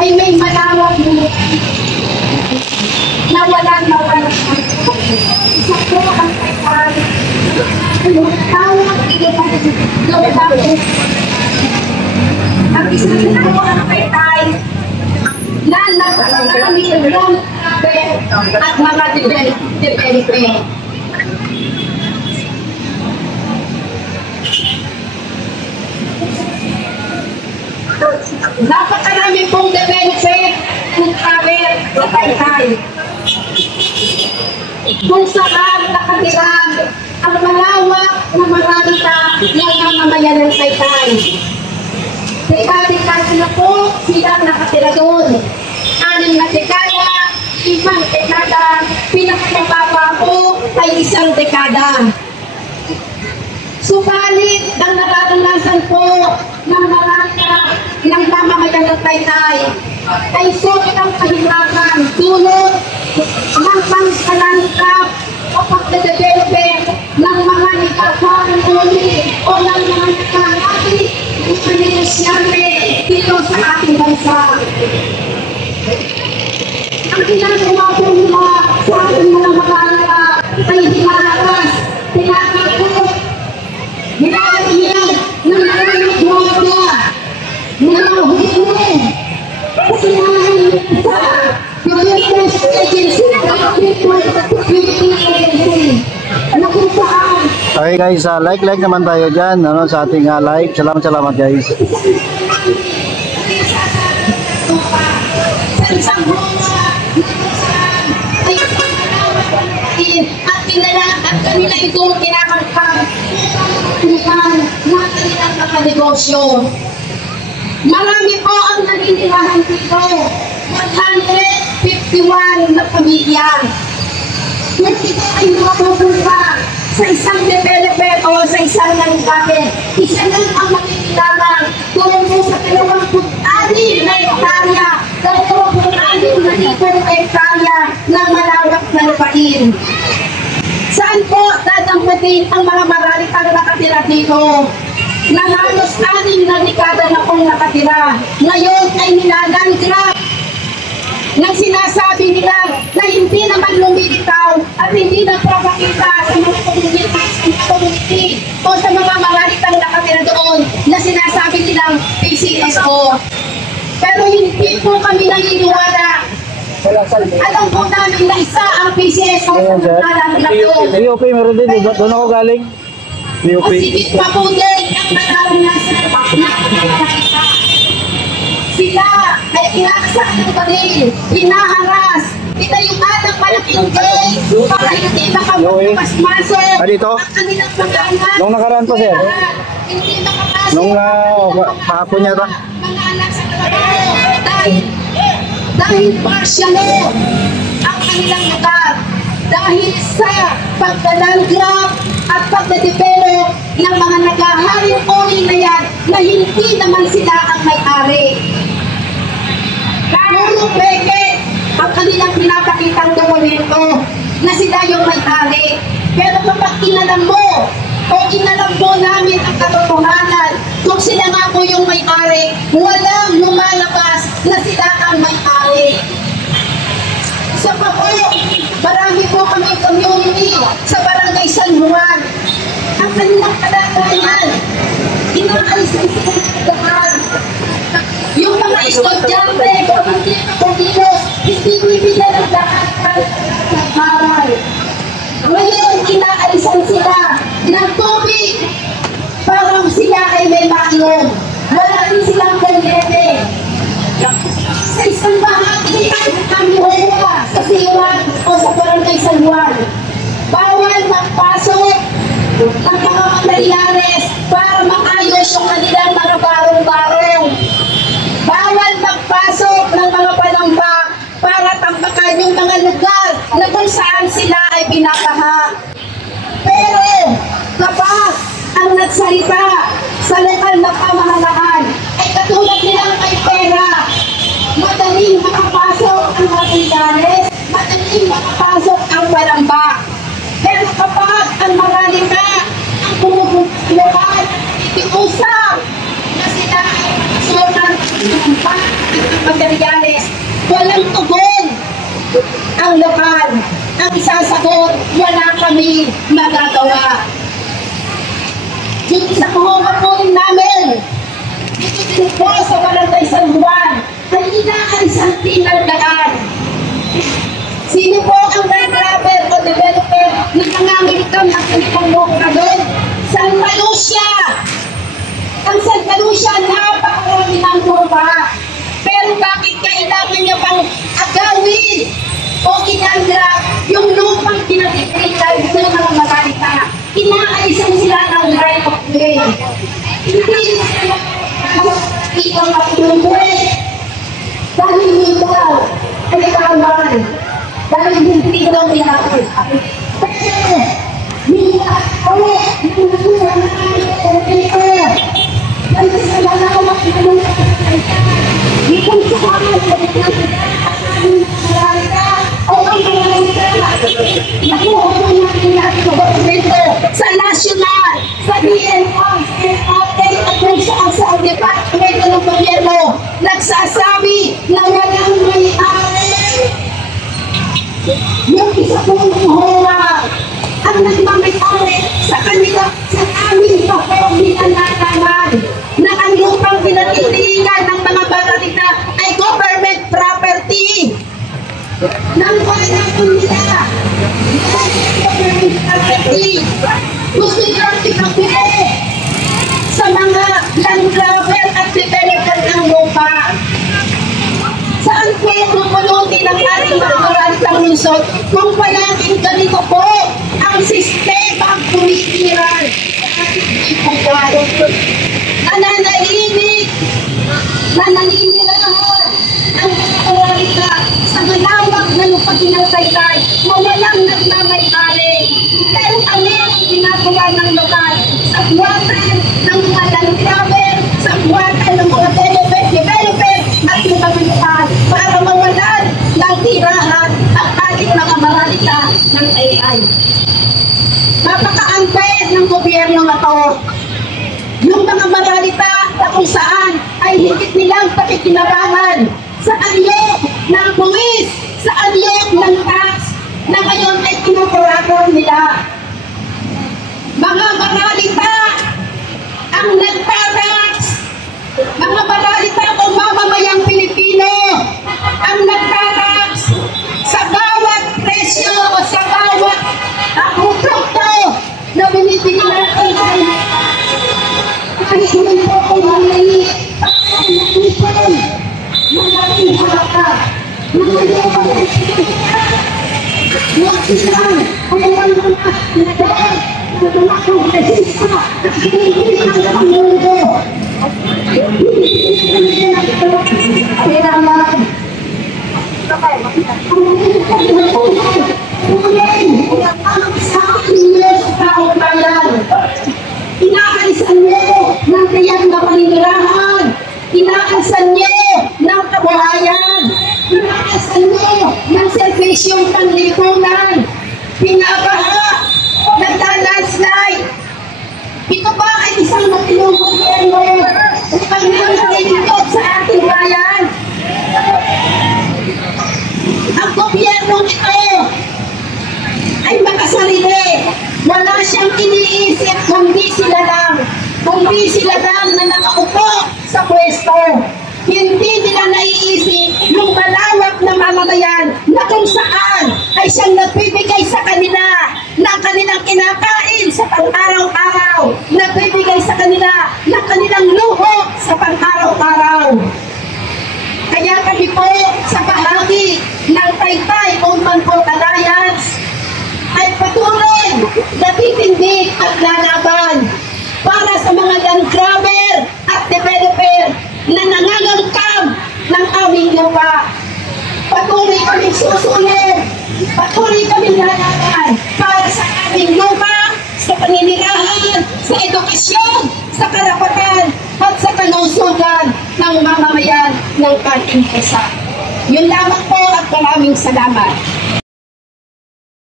ay may malawak na walang mawala. Isa po ang pagkakas. Tawag ang isa po ang pagkakas na nagkakarami ng at mga developer. Napakarami pong developer kung travel sa Taytay. Kung saan nakatirang ang malawak na marami ng mamamayan ng Taytay. Dekada-dekada na po silang nakatira doon. 6 na dekada, 5 dekada, pinakamababa po ay 1 dekada. Subalit, ang nararanasan po ng marami ng mamamayan ng Taytay ay sobrang kahirapan dulot ng pangsalangkap o pagdedeveloper ng mga nagkakaroon uli o ng mga nagkakaroon ng negosyante dito sa ating bansa. Ang ginagawa po nila sa ating mga mag-aaral ay hinaras, tinatapos, hinahihiyag ng maraming buwagda, hinahuhuli, kasi naman sa Philippines Agency, okay guys, like naman tayo dyan sa ating live. Salamat guys. At kanila itong kinakangkang ng kanilang mga negosyo. Marami po ang naniniwahan dito. 151 na pamilya. Kung ito ay mapupunta sa isang developer o sa isang nanggabe, isa lang ang makikilamang tulong po sa 26 na hektarya, 26 na hektarya ng malawak na lupain. Saan po dadampatin ang mga mararitang nakatira dito? Na halos 6 na dekada na pong nakatira. Ngayon ay nilalangrap nang sinasabi nila na hindi naman lumilitaw at hindi nagpapakita sa mga community o sa mga mararitang nakatira doon na sinasabi nilang PCSO. Pero hindi po kami naniniwala. Alam po namin na isa ang PCSO sa alam na doon. POP meron din, doon ako galing. POP. Sige pa po din ang naranasan na sila ay inakasaan pa rin, hinaharas. Ito yung atang malaking gate para hindi makamasmasok dito? ang kanilang pag-anak. Nung nakaraan pa sir? Hindi makapasok. Nung kahapon yata? Mga anak sa trabaho. Dahil partial ang kanilang lugar. Dahil sa pagdalangrap at pagdadevelop ng mga naghaharing uri na yan na hindi naman sila ang may-ari. Puro peke ang kanilang pinapakitang dokumento na sila yung may-ari. Pero kapag inalam mo o inalam po namin ang katotohanan kung sila nga po yung may-ari, walang lumalabas na sila ang may-ari. Sa po, marami po kami community sa Barangay San Juan. Ang kanilang kalagayan, inaalisan sila ng daan. Yung mga estudyante, hindi bibigyan ng daan sa aral. Ngayon, inaalisan sila ng tubig. Parang sila ay may mayon. Wala rin silang kuryente. Sa isang bahagi kami huwa sa Siwan o sa Barangay San Juan, bawal magpasok ng mga materyales para maayos yung kanilang mga barong-barong. Bawal magpasok ng mga palamba para tampakan yung mga lugar na kung saan sila ay binabaha. Pero kapag ang nagsalita sa lokal na pamahalaan ay katulad nilang may pera, madaling makapasok ang materyales, madaling makapasok ang palamba. Pero kapag ang maralita ang pumupuntukan, itiusap na sila ay pasukan ng at materyales, walang tugon ang lokal. Ang sasagot, wala kami magagawa. Yung isa po kapunin namin, dito din po sa Barangay San Juan, ay inaalis ang tinagdaan. Sino po ang developer o developer na nangangilitan at nagpangmukha doon? Santa Lucia! Ang Santa Lucia, napakarami ng lupa. Pero bakit kailangan niya pang agawin o inandra yung lupang pinatitikan ng mga mabalita? Inaalisan sila ng right of way. Hindi sila ikang matulungwe. Dahil nito ay kawan. Dahil hindi daw pinakit. Pero, hindi ako, hindi ko dahil sila na ako makikulong sa kasalita. Hindi kong sukaman sa ating malalita o ang malalita. Nakuha ko natin natin sa national, sa DNR, at kung saan department ng gobyerno nagsasabi na walang may-ari. Yung isa pong huwa ang nagmamay-ari sa kanila, sa aming papel nilalalaman na ang lupang pinatitingan ng mga baralita ay government property. Nang wala po nila, government property. Gusto nyo pinagpili sa mga land grabber at developer ng lupa. Saan pwede pulutin ang ating mga baralitang lungsod kung palaging ganito po ang sistema ang kumitiran sa ating ipugan? Nananinilahan ang baralita sa malawak na lupaginasaysay na walang nagmamay-ari. Pero kami ang ginagawa ng lokal sa buwatan ng mga land grabber, sa buwatan ng mga developer at lupagulitan para mawalan ng tirahan ang ating mga baralita ng AI. Napaka-unfair ng gobyerno na to. Yung mga baralita na kung saan ay higit nilang pakikinabangan sa aliyok ng buwis, sa aliyok ng tax na ngayon ay kinukurator nila. Mga baralita ang nagtatax, mga baralita o mamamayang Pilipino ang nagtatax sa bawat presyo o sa bawat produkto na binibigyan natin. Kahit hindi po ako mali, malaking halaka. Isang kailan mo na nagdaan na tumakong resista at hindi ang mundo. Kailangan ang sa inyo sa taong bayan. Inaalisan niyo ng tiyak na paninirahan. Inaalisan niyo ng kabuhayan. Inaalisan niyo ng serbisyong panlipunan. Pinabaha, nagda-landslide. Ito ba ay isang matinong gobyerno upang nangyayon sa ating bayan? Ang gobyernong ito ay makasarili. Wala siyang iniisip kundi sila lang na nakaupo sa pwesto. Hindi nila naiisip yung malawak na mamamayan na kung saan ay siyang nagbibigay sa kanila ng kanilang kinakain sa pang-araw-araw, nagbibigay sa kanila ng kanilang luho sa pang-araw-araw. Kaya kami po sa bahagi ng Taytay Urban Folk Alliance ay patuloy na titindig at lalaban para sa mga land grabber at developer na nangangangkam ng aming lupa. Patuloy kami susunod, patuloy kami lalaban para sa aming lupa, sa paninirahan, sa edukasyon, sa karapatan at sa kalusugan ng mamamayan ng ating bansa. Yun lamang po at maraming salamat.